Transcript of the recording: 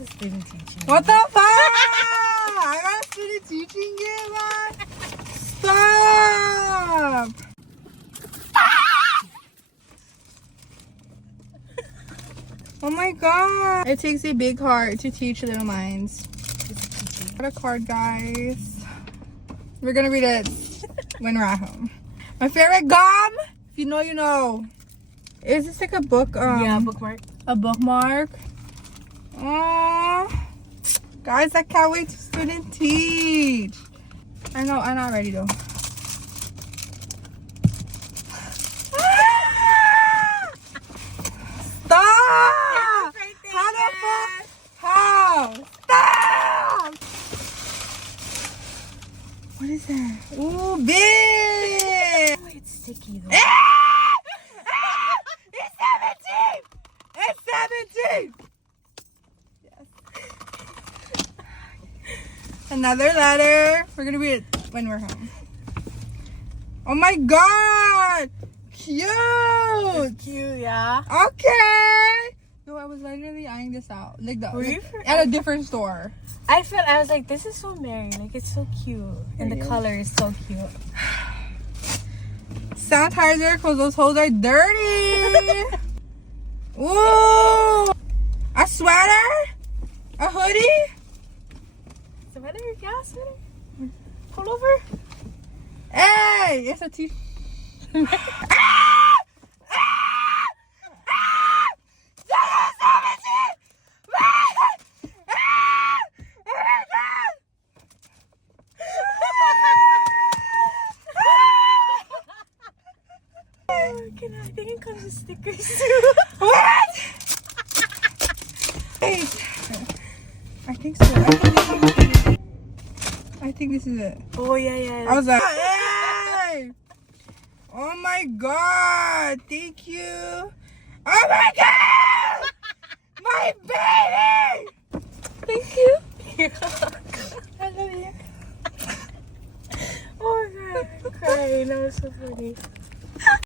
a student teaching. What the fuck? I got a student teaching you, man. Stop. Oh my god. It takes a big heart to teach little minds. Got a card, guys. We're gonna read it when we're at home. My favorite gum, if you know, you know. Is this like a book? Yeah, bookmark. A bookmark. Oh, guys, I can't wait to student teach. I know, I'm not ready though. Stop! Right there, How the fuck? How? Stop! What is that? Ooh, big! Oh, it's sticky though. It's 17! It's 17! Yes. Another letter. We're gonna read it when we're home. Oh my god! Cute! Cute, yeah. Okay! No, I was literally eyeing this out. Like Were you at a different store. I was like, this is so merry. Like, it's so cute. And the color is so cute. Sanitizer, because those holes are dirty. Ooh! A sweater? A hoodie? Sweater? Yeah, sweater. Pull over. Hey! It's a t-shirt. I think it comes with stickers too. What? Wait. I think so. I think this is it. Oh, yeah. I was like, hey! Oh my god! Thank you! Oh my god! My baby! Thank you. I love you. Oh my god, I'm crying. That was so funny.